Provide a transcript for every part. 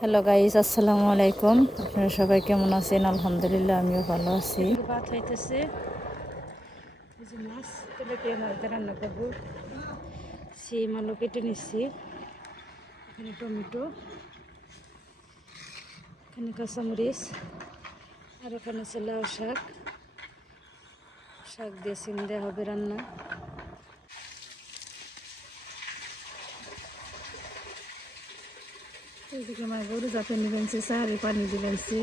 Hello guys, আসসালামু আলাইকুম। আপনারা সবাই কেমন আছেন? আলহামদুলিল্লাহ, আমিও ভালো আছি। ভাত হইতেছে, এই যে মাছ, তেলাপিয়া মাছ দিয়ে রান্না করবো। সিম আলু কেটে নিচ্ছি, এখানে টমেটো, এখানে কাঁচামরিচ, আর ওখানে আছে লাউ শাক। শাক দিয়ে সিম দেওয়া হবে রান্না। এইদিকে আমার গরু যাতে নিবেনছি, চারি পানি দিবেনছি,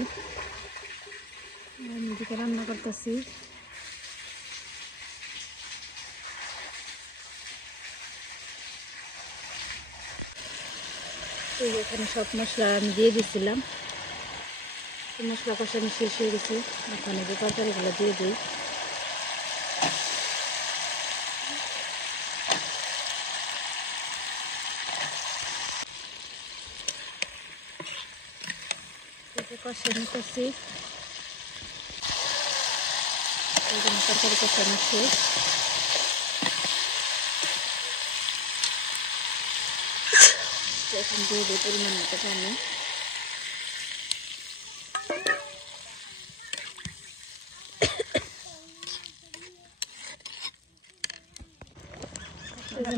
আমি এদিকে রান্না করতেছি। এখানে সব মশলা আমি দিয়ে দিয়েছিলাম, মশলা কষানো শেষ হয়ে গেছে। ওখানে যে তরকারিগুলো দিয়ে দিই। কষানো নিতেছি, এই জন্য তরকারি কষানো শেষ। এখন দিয়ে দিই পরিমাণ মতো পানি।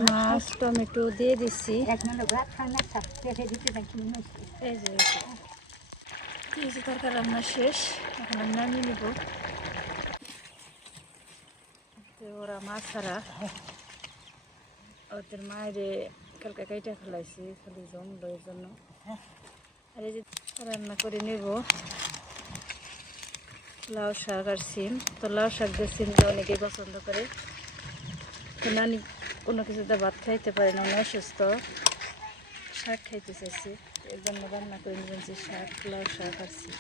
মাছ টমেটো দিয়ে দিচ্ছি। এই যে তরকারি রান্না শেষ, এখন আমি নামিয়ে নেব। ওরা মাছ ছাড়া ওদের মায়ের কালকে কাইটা ফেলাইছি, খালি জমলো এর জন্য। আর এই যে রান্না করে নেব লাউ শাক আর সিম। তো লাউ শাক দিয়ে সিম দিয়ে অনেকেই পছন্দ করে, তো নানি কোনো কিছুতে ভাত খাইতে পারে না, উনি অসুস্থ, শাক খাইতে চাইছি, এর জন্য রান্না করে নিয়েছি শাক, লাউ শাক আর সিম।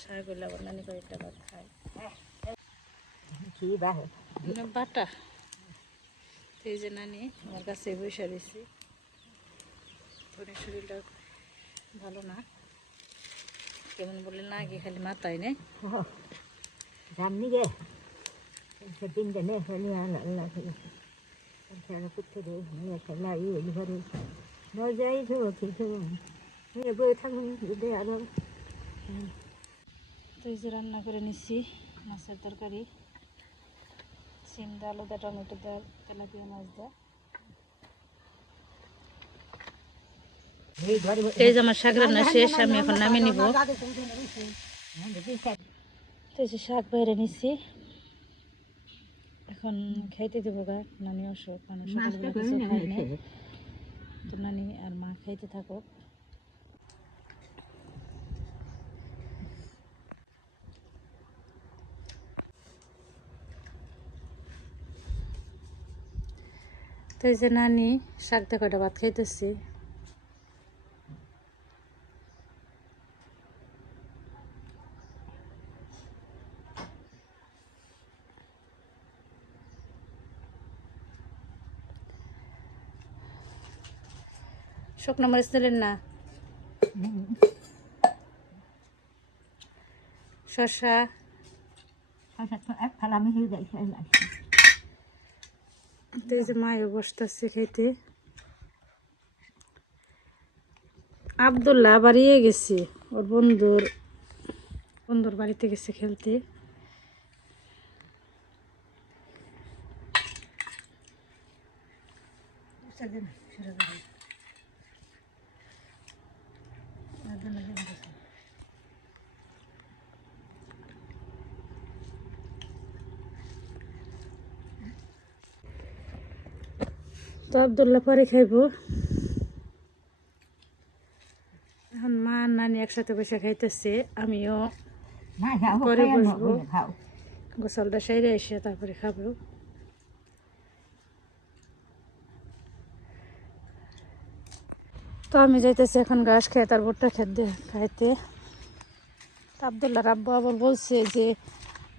শাক হইলে আবার নানি কয়েকটা ভাত খায় বাটা। এই যে নানি আমার কাছে বসে দিছি, শরীরটা ভালো না, কেমন বলে না গিয়ে খালি মাথায় নেই। জানি গে সেদিন জানে হলি আল্লাহ খেলা করতে দেয় খেলা এই ঘরে ন যাই বই থাকুন যদি আরো। তো এই যে রান্না করে নিচ্ছি মাছের তরকারি, সিম দা, আলু দা, টমেটো দা, তেলাপিয়া মাছ দা। এই যে আমার শাক রান্না শেষ, আমি এখন নামিয়ে নিব। তো এই যে শাক বাইরে নিচ্ছি, এখন খাইতে দেবো গা। নানি অসুখ, মানে সকালবেলা কিছু খাই নাই, তো নানি আর মা খাইতে থাকো। তো এই যে নানি শাক দিয়ে কয়টা ভাত খাইতেছি। শুকনো মরিচ দিলেন না, শসা, ফালামি হয়ে যায়। তো এই যে মায়ও বসতেছে খাইতে। আবদুল্লাহ আবার ইয়ে গেছে, ওর বন্ধুর বাড়িতে গেছে খেলতে। তো আবদুল্লাহ পরে খাইব। এখন মা আর নানি একসাথে বসে খাইতেছে, আমিও পরে বসবো, গোসলটা সেরে এসে তারপরে খাবো। তো আমি যাইতেছি এখন ঘাস খেয়ে তার ভুট্টা খেতে খাইতে। আবদুল্লাহর আব্বু আবার বলছে যে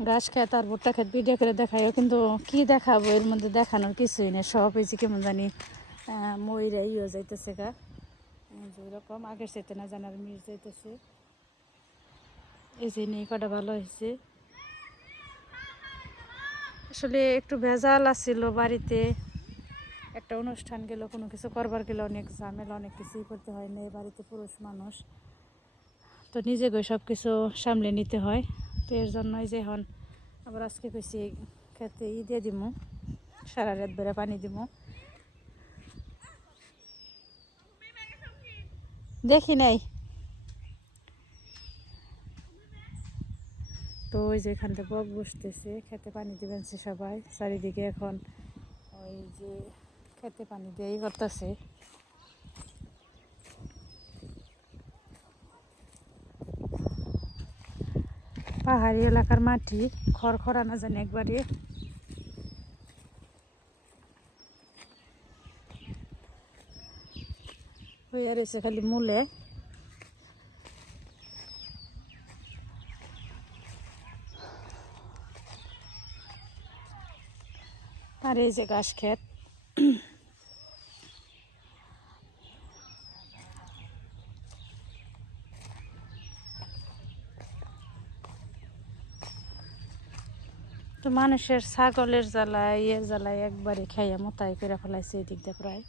ঘাস খেয়ে তার ভুট্টা খেতে ভিডিও করে দেখাইও, কিন্তু কি দেখাবো, এর মধ্যে দেখানোর কিছুই নেই। সব এই যে কেমন জানি ময়ূরা ইয়ে যাইতেছে গা, যেরকম আগের সাথে না জানার মির যাইতেছে। এই যে নেই কটা ভালো হয়েছে। আসলে একটু ভেজাল আছিল বাড়িতে, একটা অনুষ্ঠান গেল, কোনো কিছু করবার গেলে অনেক ঝামেলা, অনেক কিছুই করতে হয়, মেয়ে বাড়িতে পুরুষ মানুষ, তো নিজেকে সব কিছু সামলে নিতে হয়। তো এর জন্যই যে এখন আবার আজকে কইছি খেতে দিয়ে দিমু, সারা রাত বেড়ে পানি দিমু। দেখি নাই তো ওই যে এখান থেকে বক বসতেছে, খেতে পানি দিবেন সবাই চারিদিকে। এখন ওই যে খেতে পানি দিয়েই করতেছে। পাহাড়ি এলাকার মাটি খড়খড়া না জানি একবারে। হইয়া রয়েছে খালি মূলে। আর এই যে ঘাস ক্ষেত। তো মানুষের ছাগলের জ্বালায় ইয়ের জ্বালায় একবারে খাইয়া মোতাই করে ফেলাইছে এদিক দিয়ে, প্রায়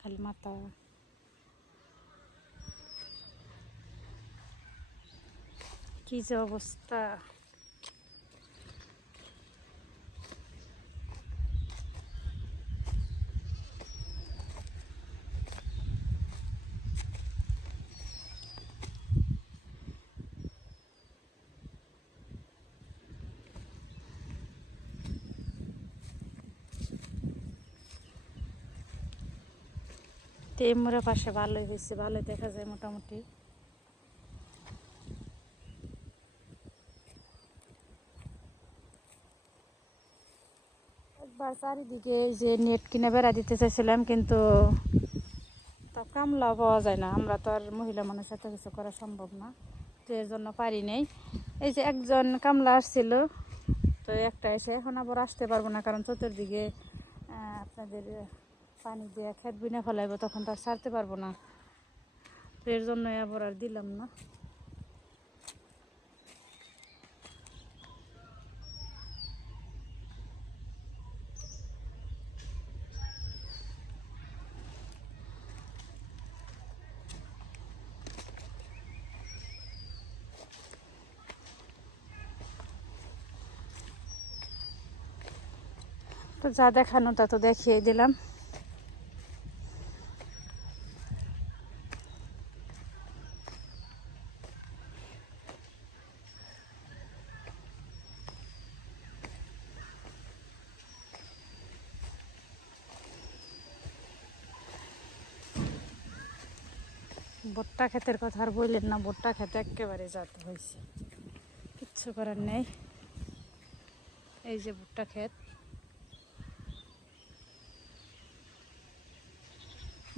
খালি মাথা। কি যে অবস্থা! তো এই মোড়ের পাশে ভালোই হয়েছে, ভালোই দেখা যায় মোটামুটি। একবার চারিদিকে এই যে নেট কিনে বেড়া দিতে চাইছিলাম, কিন্তু তা কামলা পাওয়া যায় না, আমরা তো আর মহিলা মানুষ এত কিছু করা সম্ভব না, তো এর জন্য পারি নেই। এই যে একজন কামলা আসছিল, তো একটা এসে এখন আবার আসতে পারবো না, কারণ চতুর্দিকে আপনাদের পানি দিয়ে খেত বিনা ফেলাইব, তখন তো আর ছাড়তে পারবো না, তো এর জন্য আবার আর দিলাম না। তো যা দেখানো তা তো দেখিয়ে দিলাম। ভুট্টা ক্ষেতের কথা আর বললেন না, ভুট্টা খেতে একেবারে যেতে হয়েছে, কিচ্ছু করার নেই। এই যে ভুট্টা ক্ষেত,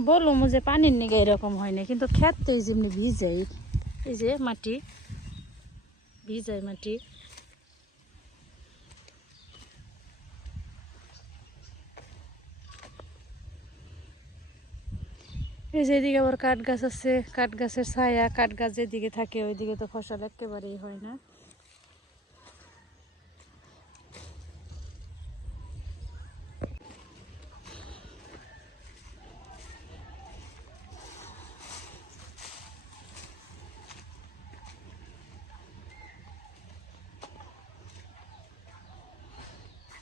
বললাম যে পানির নিগে এরকম হয় না, কিন্তু ক্ষেত তো এই যেমনি ভিজাই, এই যে মাটি ভিজাই মাটি। এই যে এদিকে আবার কাঠ গাছ আছে, কাঠ গাছের ছায়া, কাঠ গাছ যেদিকে থাকে ওইদিকে তো ফসল একেবারেই হয় না।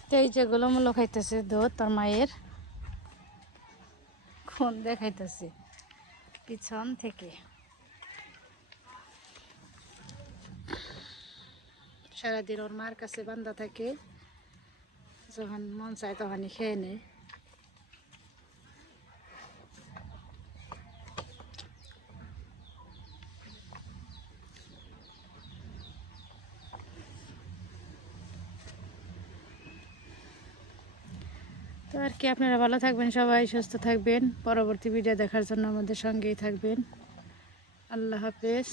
তো এই যে গোলমূল্য খাইতেছে দুধ তার মায়ের, কোন দেখাইতেছে পিছন থেকে। সারাদিন ওর মার কাছে বান্ধা থাকে, যখন মন চায় তখনই খেয়ে নেয়। তো আর কি, আপনারা ভালো থাকবেন, সবাই সুস্থ থাকবেন, পরবর্তী ভিডিও দেখার জন্য আমাদের সঙ্গেই থাকবেন। আল্লাহ হাফেজ।